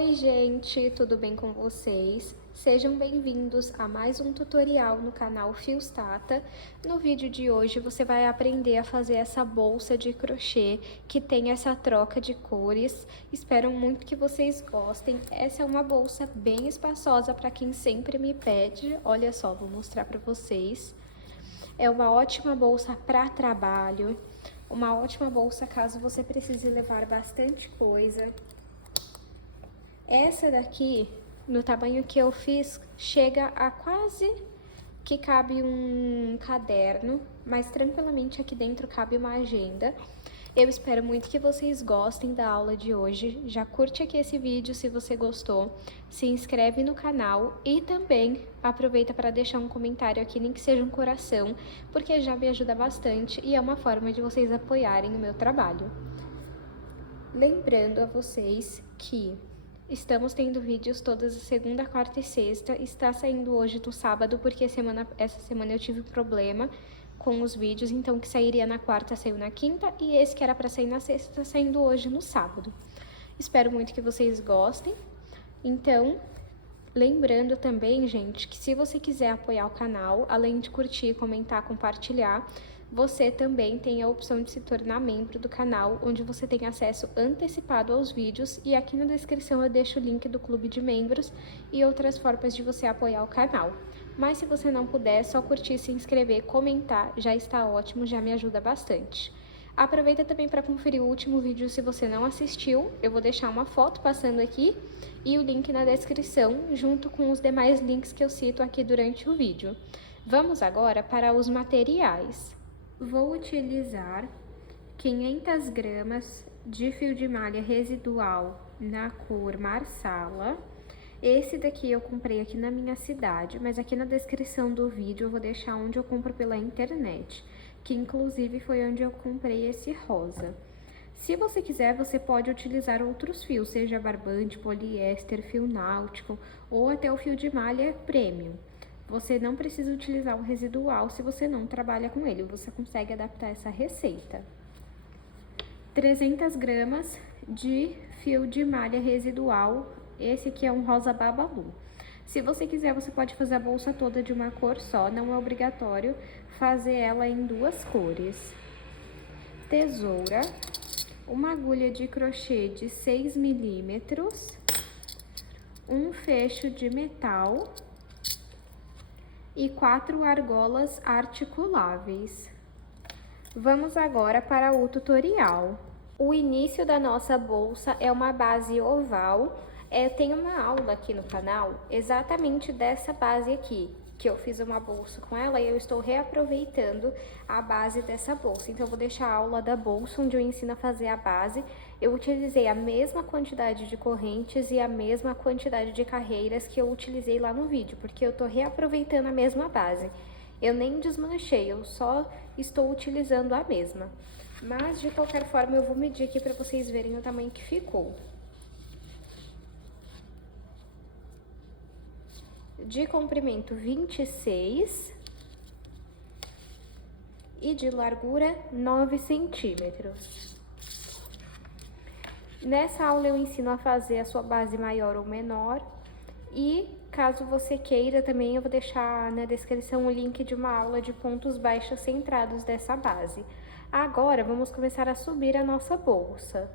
Oi gente, tudo bem com vocês? Sejam bem-vindos a mais um tutorial no canal Fios Tata. No vídeo de hoje você vai aprender a fazer essa bolsa de crochê que tem essa troca de cores. Espero muito que vocês gostem. Essa é uma bolsa bem espaçosa para quem sempre me pede. Olha só, vou mostrar para vocês. É uma ótima bolsa para trabalho, uma ótima bolsa caso você precise levar bastante coisa. Essa daqui, no tamanho que eu fiz, chega a quase que cabe um caderno, mas tranquilamente aqui dentro cabe uma agenda. Eu espero muito que vocês gostem da aula de hoje. Já curte aqui esse vídeo se você gostou, se inscreve no canal e também aproveita para deixar um comentário aqui, nem que seja um coração, porque já me ajuda bastante e é uma forma de vocês apoiarem o meu trabalho. Lembrando a vocês que estamos tendo vídeos todas as segunda, quarta e sexta. Está saindo hoje no sábado, porque essa semana eu tive problema com os vídeos, então o que sairia na quarta saiu na quinta, e esse que era para sair na sexta está saindo hoje no sábado. Espero muito que vocês gostem. Então, lembrando também, gente, que se você quiser apoiar o canal, além de curtir, comentar, compartilhar, você também tem a opção de se tornar membro do canal, onde você tem acesso antecipado aos vídeos, e aqui na descrição eu deixo o link do clube de membros e outras formas de você apoiar o canal. Mas se você não puder, só curtir, se inscrever, comentar, já está ótimo, já me ajuda bastante. Aproveita também para conferir o último vídeo se você não assistiu. Eu vou deixar uma foto passando aqui e o link na descrição, junto com os demais links que eu cito aqui durante o vídeo. Vamos agora para os materiais. Vou utilizar 500 gramas de fio de malha residual na cor marsala. Esse daqui eu comprei aqui na minha cidade, mas aqui na descrição do vídeo eu vou deixar onde eu compro pela internet, que inclusive foi onde eu comprei esse rosa. Se você quiser, você pode utilizar outros fios, seja barbante, poliéster, fio náutico ou até o fio de malha premium. Você não precisa utilizar o residual se você não trabalha com ele, você consegue adaptar essa receita. 300 gramas de fio de malha residual, esse aqui é um rosa babalu. Se você quiser, você pode fazer a bolsa toda de uma cor só, não é obrigatório fazer ela em duas cores. Tesoura, uma agulha de crochê de 6 milímetros, um fecho de metal e 4 argolas articuláveis. Vamos agora para o tutorial. O início da nossa bolsa é uma base oval. Tem uma aula aqui no canal exatamente dessa base aqui, que eu fiz uma bolsa com ela e eu estou reaproveitando a base dessa bolsa. Então, eu vou deixar a aula da bolsa, onde eu ensino a fazer a base. Eu utilizei a mesma quantidade de correntes e a mesma quantidade de carreiras que eu utilizei lá no vídeo, porque eu tô reaproveitando a mesma base. Eu nem desmanchei, eu só estou utilizando a mesma. Mas, de qualquer forma, eu vou medir aqui para vocês verem o tamanho que ficou. De comprimento 26 e de largura 9 centímetros. Nessa aula eu ensino a fazer a sua base maior ou menor, e caso você queira também eu vou deixar na descrição o link de uma aula de pontos baixos centrados dessa base. Agora vamos começar a subir a nossa bolsa.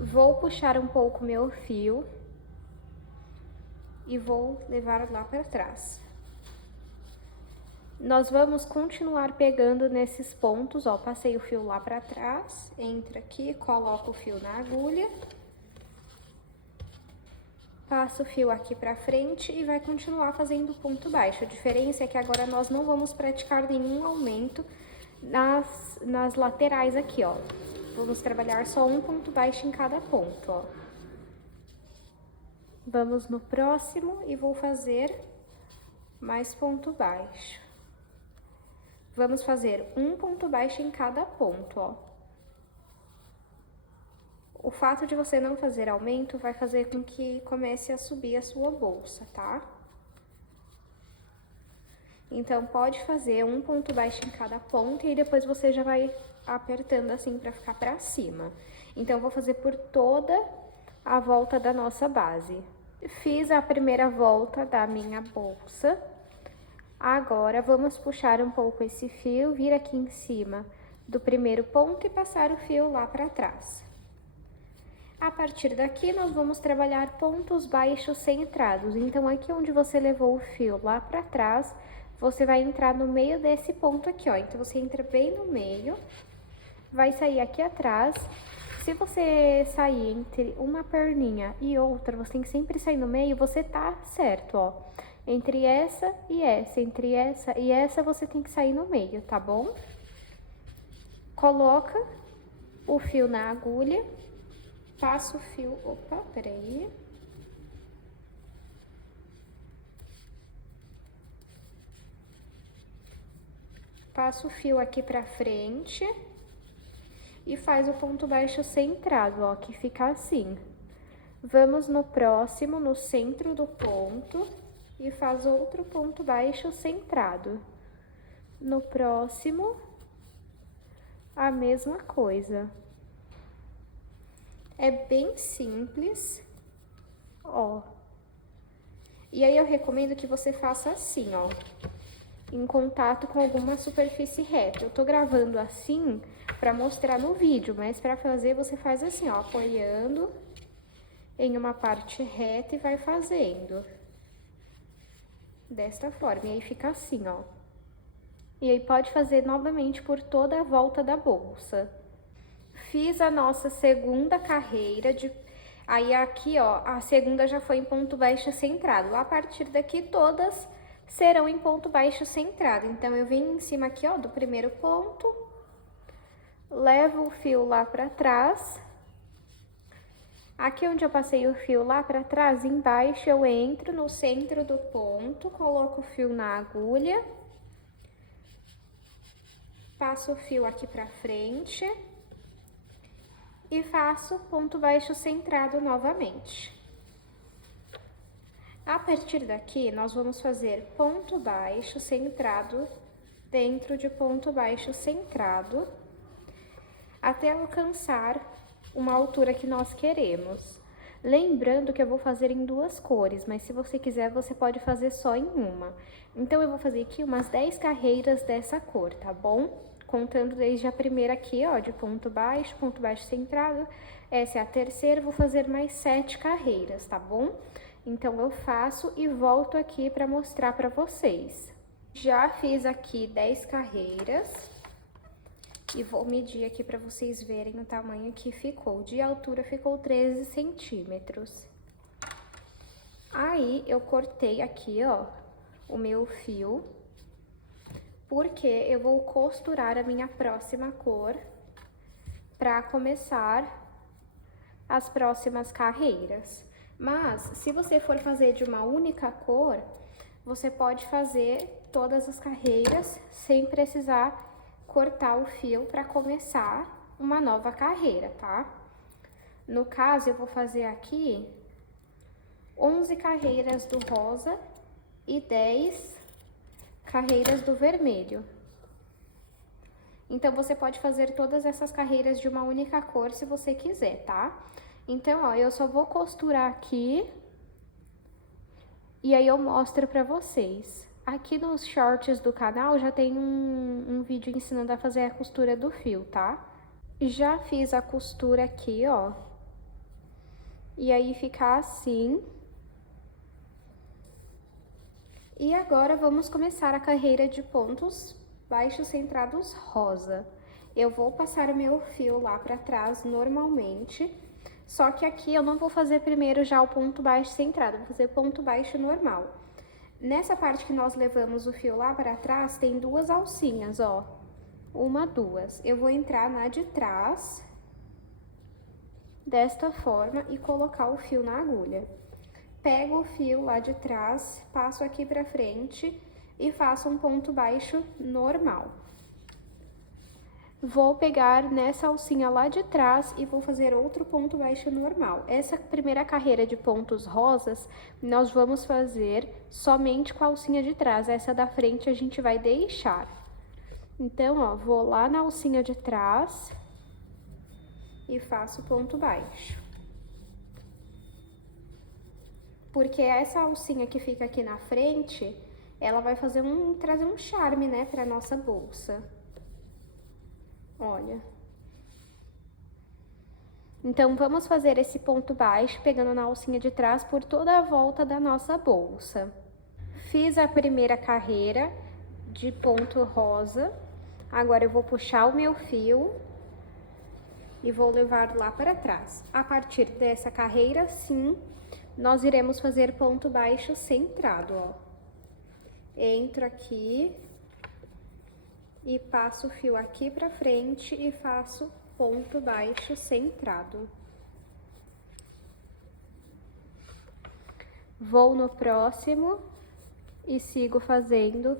Vou puxar um pouco meu fio e vou levar lá para trás. Nós vamos continuar pegando nesses pontos, ó, passei o fio lá para trás, entra aqui, coloco o fio na agulha, passo o fio aqui para frente e vai continuar fazendo ponto baixo. A diferença é que agora nós não vamos praticar nenhum aumento nas laterais aqui, ó. Vamos trabalhar só um ponto baixo em cada ponto, ó. Vamos no próximo e vou fazer mais ponto baixo. Vamos fazer um ponto baixo em cada ponto, ó. O fato de você não fazer aumento vai fazer com que comece a subir a sua bolsa, tá? Então, pode fazer um ponto baixo em cada ponto e depois você já vai apertando assim pra ficar pra cima. Então, eu vou fazer por toda a volta da nossa base. Fiz a primeira volta da minha bolsa. Agora, vamos puxar um pouco esse fio, vir aqui em cima do primeiro ponto e passar o fio lá para trás. A partir daqui, nós vamos trabalhar pontos baixos centrados. Então, aqui onde você levou o fio lá para trás, você vai entrar no meio desse ponto aqui, ó. Então, você entra bem no meio, vai sair aqui atrás. Se você sair entre uma perninha e outra, você tem que sempre sair no meio, você tá certo, ó. Entre essa e essa, entre essa e essa, você tem que sair no meio, tá bom? Coloca o fio na agulha, passa o fio... Opa, peraí. Passa o fio aqui pra frente e faz o ponto baixo centrado, ó, que fica assim. Vamos no próximo, no centro do ponto, e faz outro ponto baixo centrado. No próximo, a mesma coisa. É bem simples, ó. E aí eu recomendo que você faça assim, ó, em contato com alguma superfície reta. Eu tô gravando assim pra mostrar no vídeo, mas pra fazer você faz assim, ó, apoiando em uma parte reta e vai fazendo. Desta forma, e aí fica assim, ó. E aí pode fazer novamente por toda a volta da bolsa. Fiz a nossa segunda carreira de... Aí aqui, ó, a segunda já foi em ponto baixo centrado. A partir daqui, todas serão em ponto baixo centrado. Então, eu venho em cima aqui, ó, do primeiro ponto, levo o fio lá pra trás. Aqui onde eu passei o fio lá pra trás, embaixo eu entro no centro do ponto, coloco o fio na agulha, passo o fio aqui pra frente e faço ponto baixo centrado novamente. A partir daqui, nós vamos fazer ponto baixo centrado dentro de ponto baixo centrado, até alcançar uma altura que nós queremos. Lembrando que eu vou fazer em duas cores, mas se você quiser, você pode fazer só em uma. Então, eu vou fazer aqui umas 10 carreiras dessa cor, tá bom? Contando desde a primeira aqui, ó, de ponto baixo centrado. Essa é a terceira, vou fazer mais 7 carreiras, tá bom? Então, eu faço e volto aqui para mostrar para vocês. Já fiz aqui 10 carreiras. E vou medir aqui para vocês verem o tamanho que ficou. De altura ficou 13 centímetros. Aí, eu cortei aqui, ó, o meu fio, porque eu vou costurar a minha próxima cor para começar as próximas carreiras. Mas, se você for fazer de uma única cor, você pode fazer todas as carreiras sem precisar cortar o fio para começar uma nova carreira, tá? No caso, eu vou fazer aqui 11 carreiras do rosa e 10 carreiras do vermelho. Então, você pode fazer todas essas carreiras de uma única cor se você quiser, tá? Então, ó, eu só vou costurar aqui e aí eu mostro pra vocês. Aqui nos shorts do canal já tem um vídeo ensinando a fazer a costura do fio, tá? Já fiz a costura aqui, ó. E aí fica assim. E agora vamos começar a carreira de pontos baixos centrados rosa. Eu vou passar o meu fio lá pra trás normalmente, só que aqui eu não vou fazer primeiro já o ponto baixo centrado, vou fazer ponto baixo normal. Nessa parte que nós levamos o fio lá para trás, tem duas alcinhas, ó. Uma, duas. Eu vou entrar na de trás, desta forma, e colocar o fio na agulha. Pego o fio lá de trás, passo aqui pra frente e faço um ponto baixo normal. Vou pegar nessa alcinha lá de trás e vou fazer outro ponto baixo normal. Essa primeira carreira de pontos rosas, nós vamos fazer somente com a alcinha de trás. Essa da frente a gente vai deixar. Então, ó, vou lá na alcinha de trás e faço ponto baixo. porque essa alcinha que fica aqui na frente, ela vai fazer trazer um charme, né, pra nossa bolsa. Olha. Então, vamos fazer esse ponto baixo, pegando na alcinha de trás por toda a volta da nossa bolsa. Fiz a primeira carreira de ponto rosa. Agora eu vou puxar o meu fio e vou levar lá para trás. A partir dessa carreira, sim, nós iremos fazer ponto baixo centrado, ó. Entro aqui e passo o fio aqui pra frente e faço ponto baixo centrado. Vou no próximo e sigo fazendo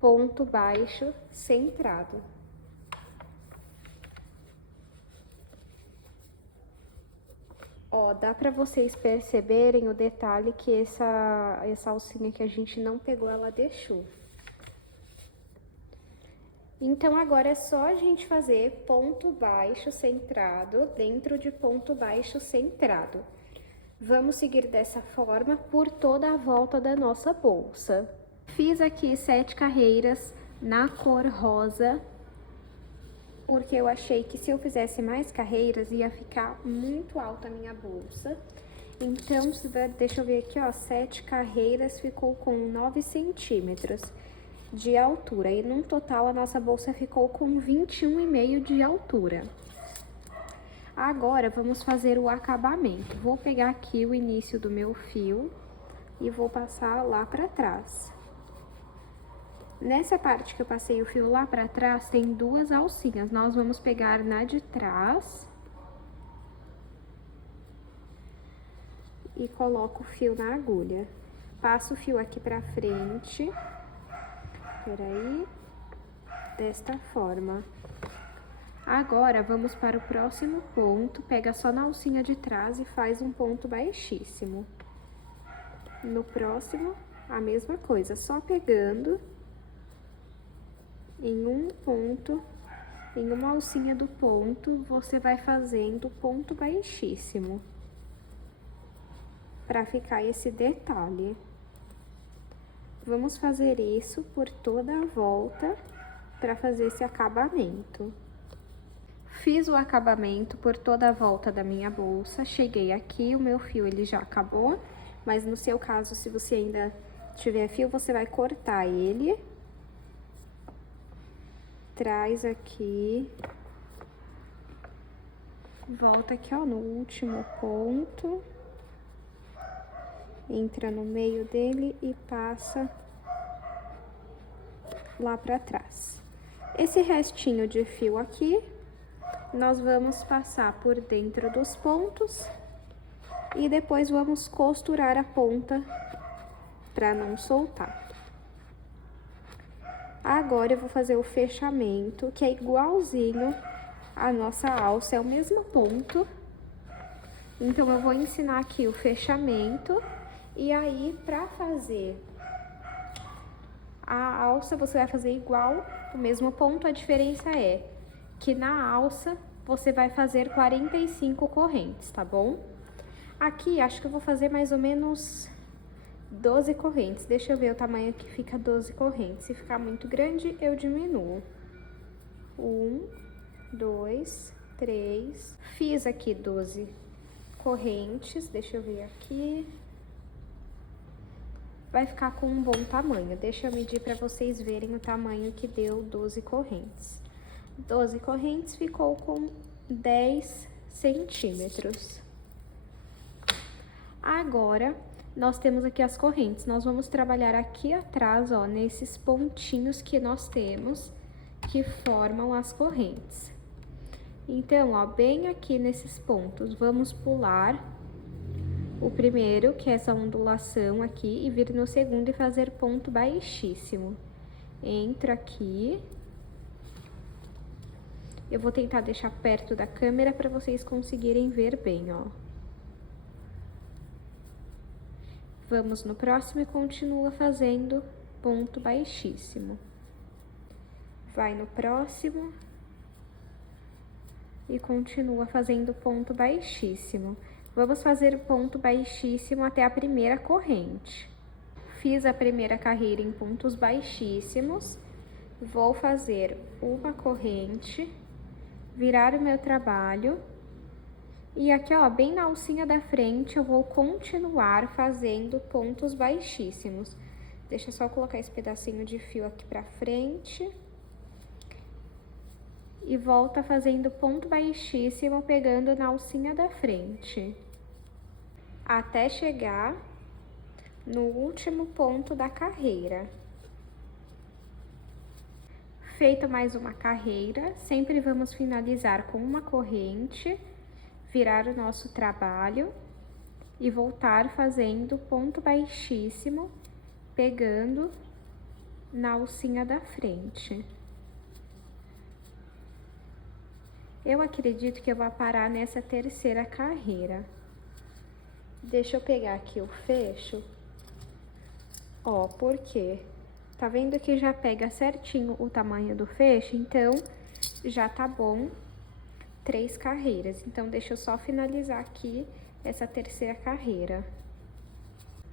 ponto baixo centrado. Ó, dá pra vocês perceberem o detalhe que essa alcinha que a gente não pegou, ela deixou. Então, agora é só a gente fazer ponto baixo centrado dentro de ponto baixo centrado. Vamos seguir dessa forma por toda a volta da nossa bolsa. Fiz aqui 7 carreiras na cor rosa, porque eu achei que se eu fizesse mais carreiras ia ficar muito alta a minha bolsa. Então, deixa eu ver aqui, ó, 7 carreiras ficou com 9 centímetros de altura. E no total a nossa bolsa ficou com 21,5 de altura. Agora, vamos fazer o acabamento. Vou pegar aqui o início do meu fio e vou passar lá pra trás. Nessa parte que eu passei o fio lá pra trás, tem 2 alcinhas. Nós vamos pegar na de trás e coloco o fio na agulha. Passo o fio aqui pra frente, peraí, desta forma. Agora, vamos para o próximo ponto, pega só na alcinha de trás e faz um ponto baixíssimo. No próximo, a mesma coisa, só pegando em um ponto, em uma alcinha do ponto, você vai fazendo ponto baixíssimo, para ficar esse detalhe. Vamos fazer isso por toda a volta, para fazer esse acabamento. Fiz o acabamento por toda a volta da minha bolsa, cheguei aqui, o meu fio ele já acabou, mas no seu caso, se você ainda tiver fio, você vai cortar ele. Traz aqui, volta aqui, ó, no último ponto, entra no meio dele e passa lá pra trás. Esse restinho de fio aqui, nós vamos passar por dentro dos pontos e depois vamos costurar a ponta para não soltar. Agora eu vou fazer o fechamento, que é igualzinho à nossa alça, é o mesmo ponto. Então, eu vou ensinar aqui o fechamento e aí, para fazer a alça, você vai fazer igual, o mesmo ponto, a diferença é que na alça você vai fazer 45 correntes, tá bom? Aqui, acho que eu vou fazer mais ou menos 12 correntes. Deixa eu ver o tamanho que fica 12 correntes. Se ficar muito grande, eu diminuo. 1, 2, 3. Fiz aqui 12 correntes. Deixa eu ver aqui. Vai ficar com um bom tamanho. Deixa eu medir para vocês verem o tamanho que deu 12 correntes. 12 correntes ficou com 10 centímetros. Agora, nós temos aqui as correntes. Nós vamos trabalhar aqui atrás, ó, nesses pontinhos que nós temos, que formam as correntes. Então, ó, bem aqui nesses pontos, vamos pular o primeiro, que é essa ondulação aqui, e vir no segundo e fazer ponto baixíssimo. Entro aqui. Eu vou tentar deixar perto da câmera para vocês conseguirem ver bem, ó. Vamos no próximo e continua fazendo ponto baixíssimo. Vai no próximo e continua fazendo ponto baixíssimo. Vamos fazer ponto baixíssimo até a primeira corrente. Fiz a primeira carreira em pontos baixíssimos, vou fazer uma corrente, virar o meu trabalho, e aqui, ó, bem na alcinha da frente, eu vou continuar fazendo pontos baixíssimos. Deixa eu só colocar esse pedacinho de fio aqui pra frente. E volta fazendo ponto baixíssimo, pegando na alcinha da frente. Até chegar no último ponto da carreira. Feito mais uma carreira, sempre vamos finalizar com uma corrente, virar o nosso trabalho e voltar fazendo ponto baixíssimo, pegando na alcinha da frente. Eu acredito que eu vou parar nessa terceira carreira. Deixa eu pegar aqui o fecho. Ó, por quê? Tá vendo que já pega certinho o tamanho do fecho? Então, já tá bom 3 carreiras. Então, deixa eu só finalizar aqui essa terceira carreira.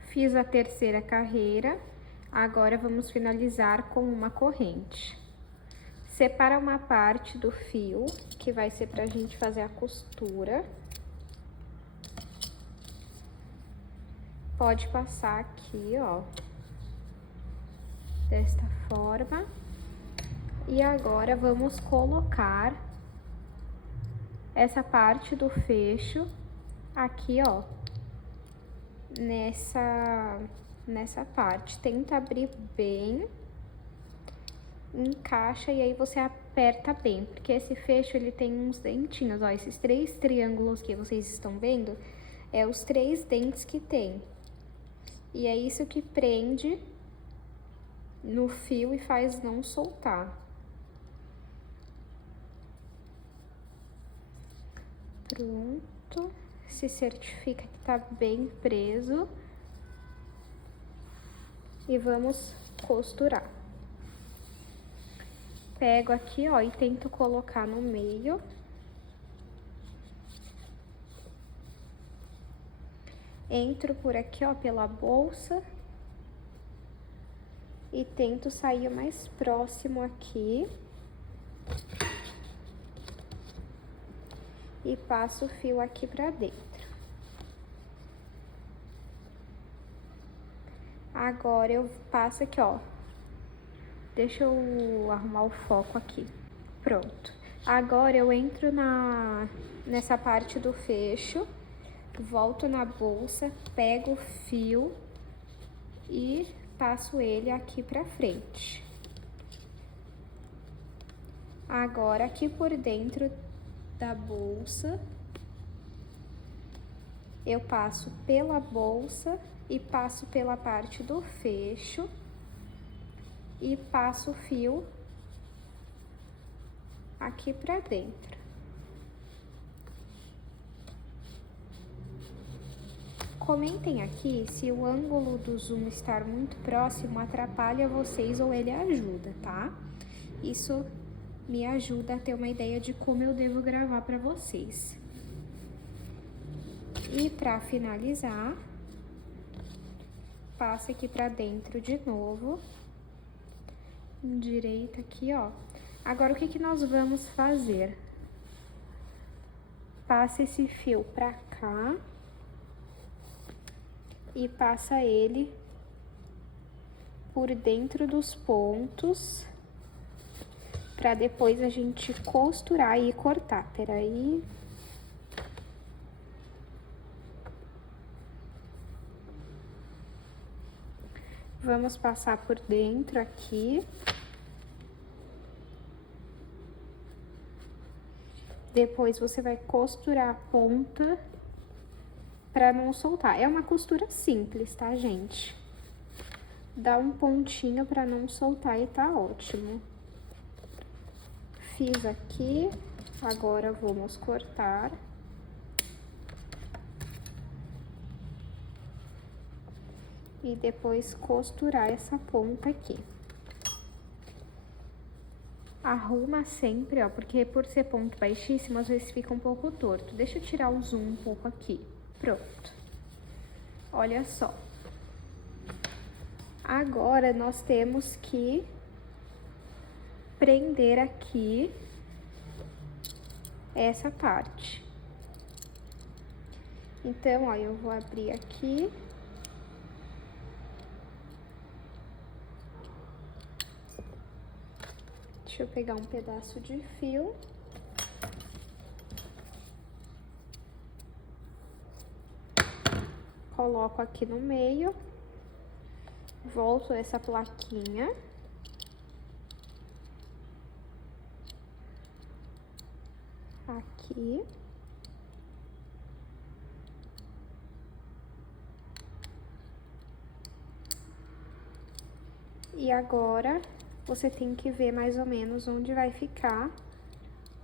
Fiz a terceira carreira, agora vamos finalizar com uma corrente. Separa uma parte do fio, que vai ser pra gente fazer a costura. Pode passar aqui, ó, desta forma. E agora vamos colocar essa parte do fecho aqui, ó, nessa parte. Tenta abrir bem, encaixa e aí você aperta bem, porque esse fecho ele tem uns dentinhos, ó, esses 3 triângulos que vocês estão vendo, é os 3 dentes que tem. E é isso que prende no fio e faz não soltar. Pronto. Se certifica que tá bem preso. E vamos costurar. Pego aqui, ó, e tento colocar no meio. Entro por aqui, ó, pela bolsa. E tento sair o mais próximo aqui. E passo o fio aqui pra dentro. Agora eu passo aqui, ó. Deixa eu arrumar o foco aqui. Pronto. Agora eu entro nessa parte do fecho, volto na bolsa, pego o fio e passo ele aqui pra frente. Agora aqui por dentro da bolsa, eu passo pela bolsa e passo pela parte do fecho e passo o fio aqui pra dentro. Comentem aqui se o ângulo do zoom estar muito próximo atrapalha vocês ou ele ajuda, tá? Isso me ajuda a ter uma ideia de como eu devo gravar pra vocês. E pra finalizar, passa aqui pra dentro de novo. Direita aqui, ó. Agora, o que que nós vamos fazer? Passa esse fio pra cá. E passa ele por dentro dos pontos. Pra depois a gente costurar e cortar. Peraí. Vamos passar por dentro aqui. Depois você vai costurar a ponta pra não soltar. É uma costura simples, tá, gente? Dá um pontinho pra não soltar e tá ótimo. Fiz aqui, agora vamos cortar. E depois costurar essa ponta aqui. Arruma sempre, ó, porque por ser ponto baixíssimo, às vezes fica um pouco torto. Deixa eu tirar o zoom um pouco aqui. Pronto. Olha só. Agora, nós temos que prender aqui essa parte. Então, ó, eu vou abrir aqui. Deixa eu pegar um pedaço de fio. Coloco aqui no meio. Volto essa plaquinha. Aqui. E agora, você tem que ver mais ou menos onde vai ficar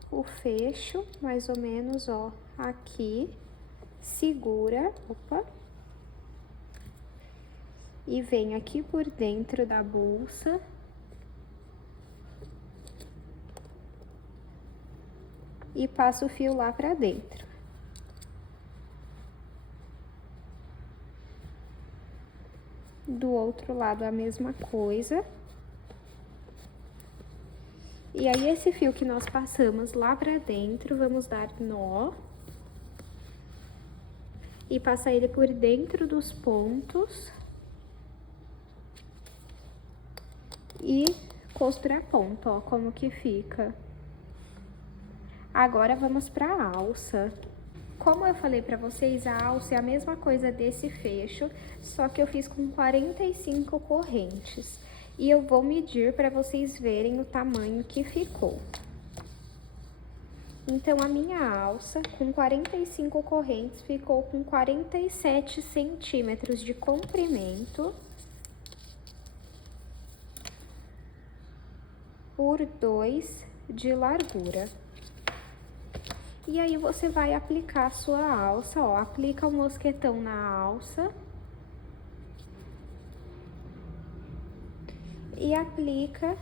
o fecho, mais ou menos, ó, aqui. Segura, opa. E vem aqui por dentro da bolsa. E passa o fio lá pra dentro. Do outro lado a mesma coisa. E aí, esse fio que nós passamos lá pra dentro, vamos dar nó. E passar ele por dentro dos pontos. E costurar ponto, ó, como que fica. Agora, vamos pra alça. Como eu falei pra vocês, a alça é a mesma coisa desse fecho, só que eu fiz com 45 correntes. E eu vou medir pra vocês verem o tamanho que ficou. Então, a minha alça, com 45 correntes, ficou com 47 centímetros de comprimento por 2 de largura. E aí, você vai aplicar a sua alça, ó, aplica o mosquetão na alça. E aplica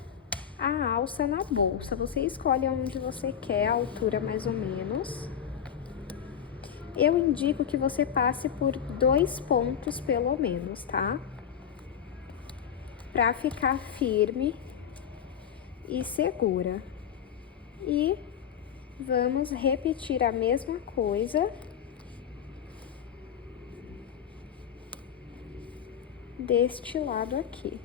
a alça na bolsa. Você escolhe onde você quer, a altura mais ou menos. Eu indico que você passe por 2 pontos pelo menos, tá? Pra ficar firme e segura. E vamos repetir a mesma coisa deste lado aqui.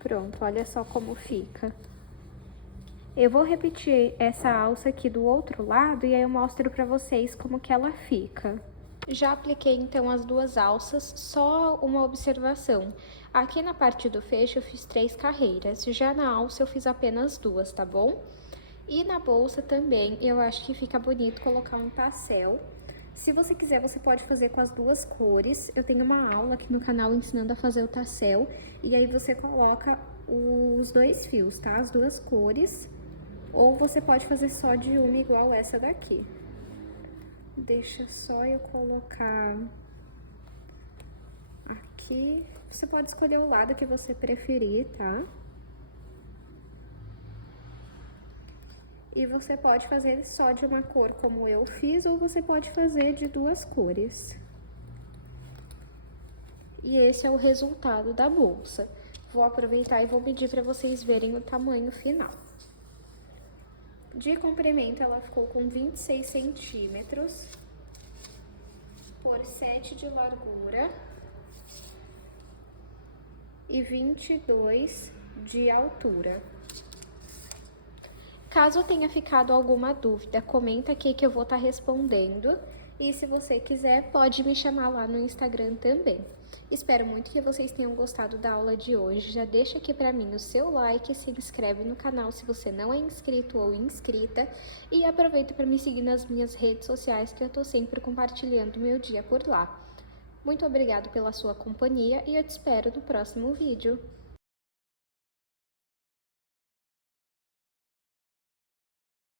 Pronto, olha só como fica. Eu vou repetir essa alça aqui do outro lado e aí eu mostro pra vocês como que ela fica. Já apliquei, então, as duas alças, só uma observação. Aqui na parte do fecho eu fiz 3 carreiras, já na alça eu fiz apenas 2, tá bom? E na bolsa também, eu acho que fica bonito colocar um tassel. Se você quiser, você pode fazer com as duas cores. Eu tenho uma aula aqui no canal ensinando a fazer o tassel. E aí você coloca os 2 fios, tá? As 2 cores. Ou você pode fazer só de uma igual essa daqui. Deixa só eu colocar aqui. Você pode escolher o lado que você preferir, tá? E você pode fazer só de uma cor como eu fiz, ou você pode fazer de 2 cores. E esse é o resultado da bolsa. Vou aproveitar e vou medir para vocês verem o tamanho final. De comprimento, ela ficou com 26 centímetros por 7 de largura e 22 de altura. Caso tenha ficado alguma dúvida, comenta aqui que eu vou estar respondendo. E se você quiser, pode me chamar lá no Instagram também. Espero muito que vocês tenham gostado da aula de hoje. Já deixa aqui pra mim o seu like, se inscreve no canal se você não é inscrito ou inscrita. E aproveita para me seguir nas minhas redes sociais, que eu tô sempre compartilhando meu dia por lá. Muito obrigado pela sua companhia e eu te espero no próximo vídeo.